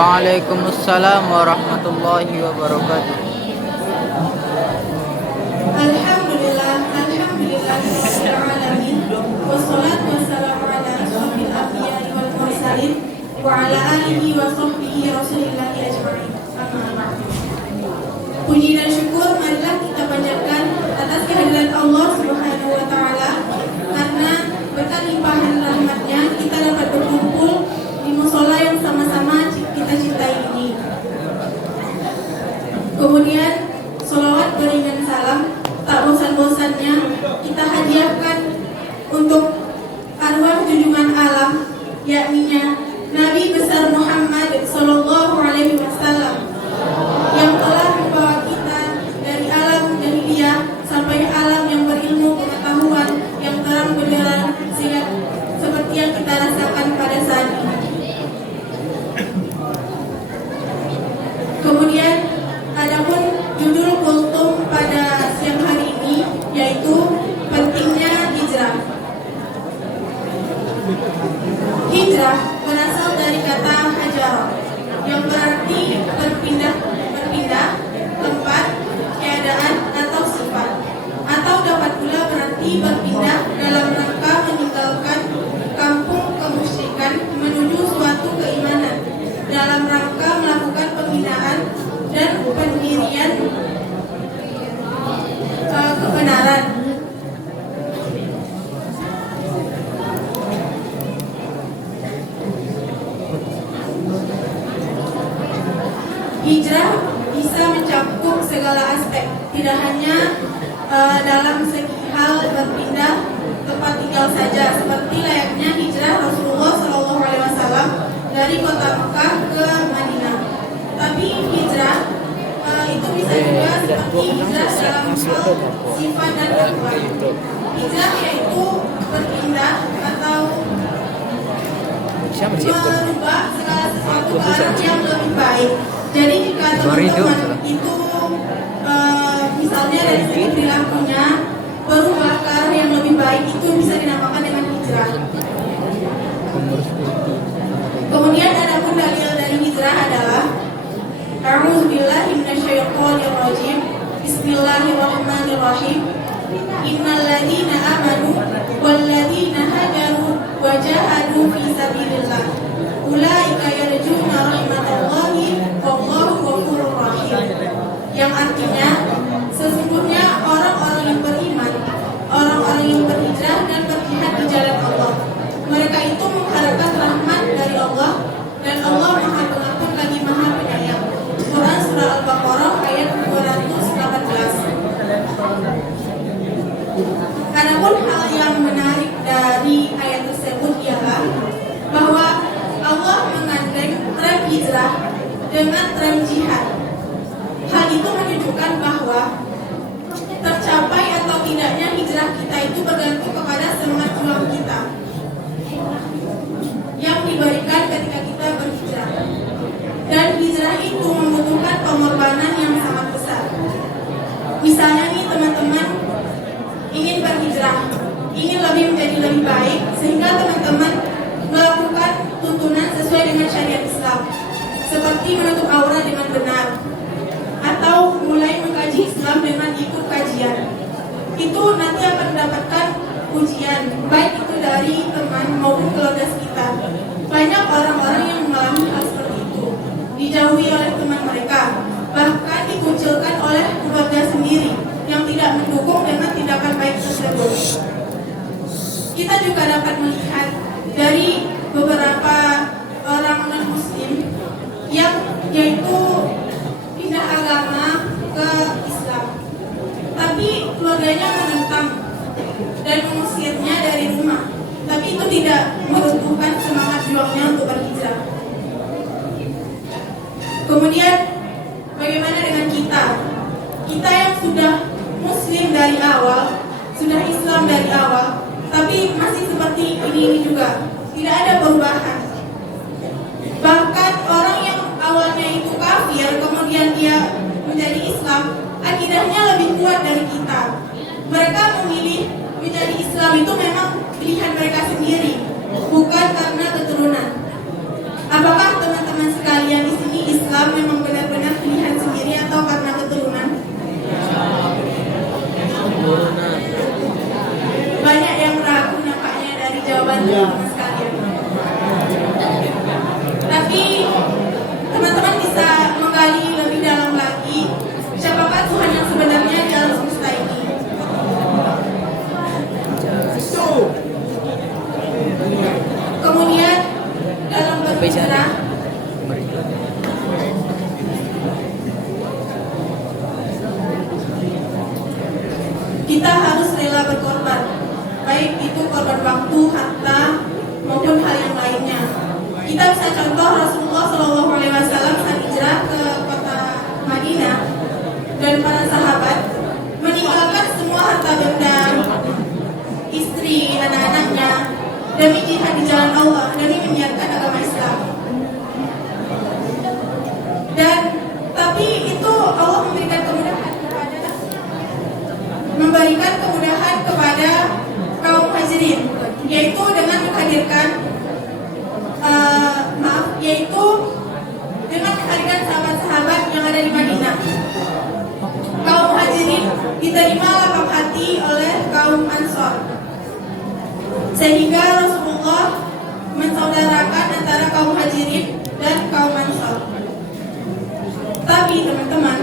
Waalaikumsalam warahmatullahi wabarakatuh. Alhamdulillah, rabbil alamin. Wassalatu wassalamu ala asyrofil anbiya'i wal mursalin wa ala alihi wa sahbihi rasulillahi ajma'in. Amma ba'du. Puji dan syukur marilah kita panjatkan atas kehadiran Allah Subhanahu wa taala, karena berkat limpahan rahmatnya kita dapat berkumpul di musola yang sama-sama kita cintai ini. Kemudian sholawat beriringan salam tak bosan-bosannya kita hadiahkan untuk arwah junjungan alam, yakninya Nabi besar Muhammad Sallallahu Alaihi Wasallam, yang telah membawa kita dari alam jahiliyah sampai alam yang berilmu pengetahuan yang terang benderang, seperti yang kita rasakan pada saat ini. Kemudian adapun judul kultum pada siang hari ini yaitu pentingnya hijrah. Hijrah berasal dari kata hajar yang berarti berpindah tempat, keadaan atau sifat, atau dapat pula berarti berpindah dalam rangka meninggalkan kampung kemusyrikan menuju suatu keimanan, dalam rangka melakukan pembinaan dan pendirian kebenaran. Hijrah bisa mencakup segala aspek, tidak hanya dalam segi hal berpindah tempat tinggal saja, seperti layaknya hijrah Rasulullah SAW dari kota Mekah ke Madinah. Tapi hijrah itu bisa juga seperti hijrah dalam hal sifat dan akhlak. Hijrah yaitu berpindah atau merubah segala sesuatu ke arah yang lebih baik. Jadi jika teman-teman itu misalnya dari segi perilakunya berubah ke arah yang lebih baik, itu bisa dinamakan dengan hijrah. Kemudian adapun dalil dari hijrah adalah A'udzubillahi minasyaitonirrajim. Bismillahirrahmanirrahim. Innal ladzina amanu wal ladzina hajaru wa jahadu fi sabilillah ulaika yarjuna rahmatallahi wallahu ghafurur rahim. Yang artinya sesungguhnya orang-orang yang beriman, orang-orang yang berhijrah dan berjihad di jalan Allah, mereka itu mengharapkan rahmat dari Allah, dan Allah Maha Pengampun lagi Maha Penyayang. Quran Surah Al-Baqarah ayat 218. Adapun hal yang menarik dari ayat tersebut ialah bahwa Allah menggandeng tren hijrah dengan tren jihad. Hal itu menunjukkan bahwa tercapai atau tidaknya hijrah kita itu bergantung kepada semangat juang kita yang diberikan ketika kita berhijrah. Dan hijrah itu membutuhkan pengorbanan yang sangat besar. Misalnya nih teman-teman ingin berhijrah, ingin menjadi lebih baik, sehingga teman-teman melakukan tuntunan sesuai dengan syariat Islam, seperti menutup aurat dengan benar, atau mulai mengkaji Islam dengan ikut kajian. Itu nanti akan mendapatkan ujian, baik itu dari teman maupun keluarga sekitar. Banyak orang-orang yang mengalami hal seperti itu, dijauhi oleh teman mereka, bahkan dikucilkan oleh keluarga sendiri yang tidak mendukung dengan tindakan baik tersebut. Kita juga dapat melihat dari beberapa orang non-muslim yang yaitu pindah agama ke Islam, tapi keluarganya menentang dan mengusirnya dari rumah, tapi itu tidak meruntuhkan semangat juangnya untuk berhijrah. Kemudian bagaimana dengan kita? Kita yang sudah muslim dari awal, sudah Islam dari awal, tapi masih seperti ini juga, tidak ada perubahan. Bahkan orang yang awalnya itu kafir, kemudian dia menjadi Islam, akidahnya lebih kuat dari kita. Mereka memilih menjadi Islam itu memang pilihan mereka sendiri, bukan karena keturunan. Apakah teman-teman sekalian teman-teman sekalian. Tapi teman-teman bisa menggali lebih dalam lagi, siapakah Tuhan yang sebenarnya di alam semesta ini. Kemudian dalam berbicara, kita harus rela berkorban, baik itu korban waktu, harta, maupun hal yang lainnya. Kita bisa contoh Rasulullah SAW saat hijrah ke kota Madinah dan para sahabat meninggalkan semua harta benda, istri, anak-anaknya demi jihad di jalan Allah, demi menyiarkan agama Islam. Dan tapi itu Allah memberikan kemudahan kepada kaum muhajirin, yaitu dengan menghadirkan sahabat-sahabat yang ada di Madinah. Kaum muhajirin diterima lapang hati oleh kaum Ansor, sehingga Rasulullah mensaudarakan antara kaum muhajirin dan kaum Ansor. Tapi teman-teman,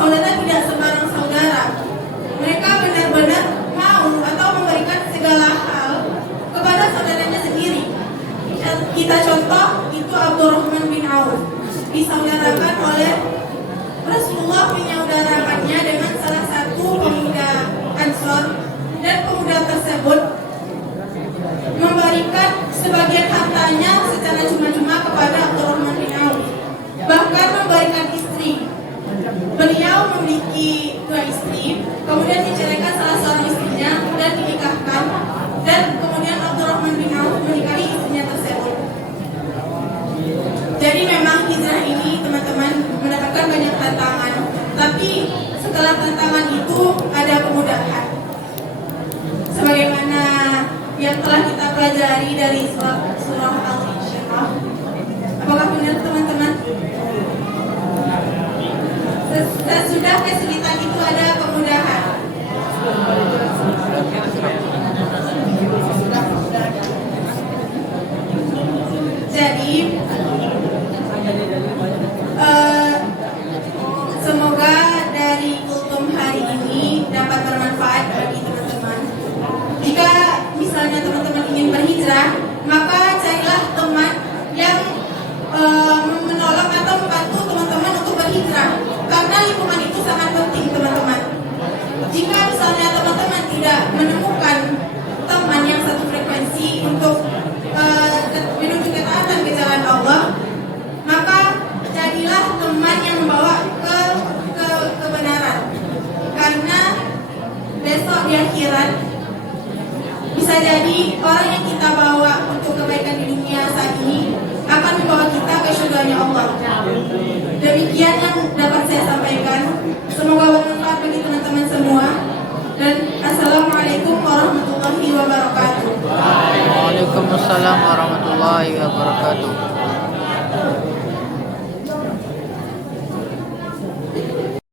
saudara tidak sembarang saudara. Mereka benar-benar mau atau memberikan segala hal kepada saudaranya sendiri. Kita contoh itu Abdurrahman bin Auf, disaudarakan oleh Rasulullah, menyaudarakannya dengan salah satu pemuda Ansor, dan pemuda tersebut memberikan sebagian hartanya secara cuma-cuma kepada Abdurrahman bin Auf, bahkan memberikan istri. Beliau memiliki 2 istri, kemudian diceraikan salah seorang istrinya dan dinikahkan, dan kemudian Abdurrahman bin Auf menikahi istrinya tersebut. Jadi memang hijrah ini teman-teman mendapatkan banyak tantangan, tapi setelah tantangan itu ada kemudahan. Sebagaimana yang telah kita pelajari dari surah Al-Insyirah. Apakah benar teman-teman? Sesudah kesulitan itu ada kemudahan. Jadi semoga dari kultum hari ini dapat bermanfaat bagi teman-teman. Jika misalnya teman-teman ingin berhijrah, maka carilah teman yang menolong atau membantu teman-teman untuk berhijrah, karena lingkungan itu sangat penting teman-teman. Jika misalnya teman-teman tidak menemukan teman yang satu frekuensi untuk menuju ketaatan ke jalan Allah, maka jadilah teman yang membawa ke kebenaran, karena besok di akhirat bisa jadi orang yang kita bawa untuk kebaikan di dunia saat ini akan membawa kita ke surganya Allah. Demikian yang dapat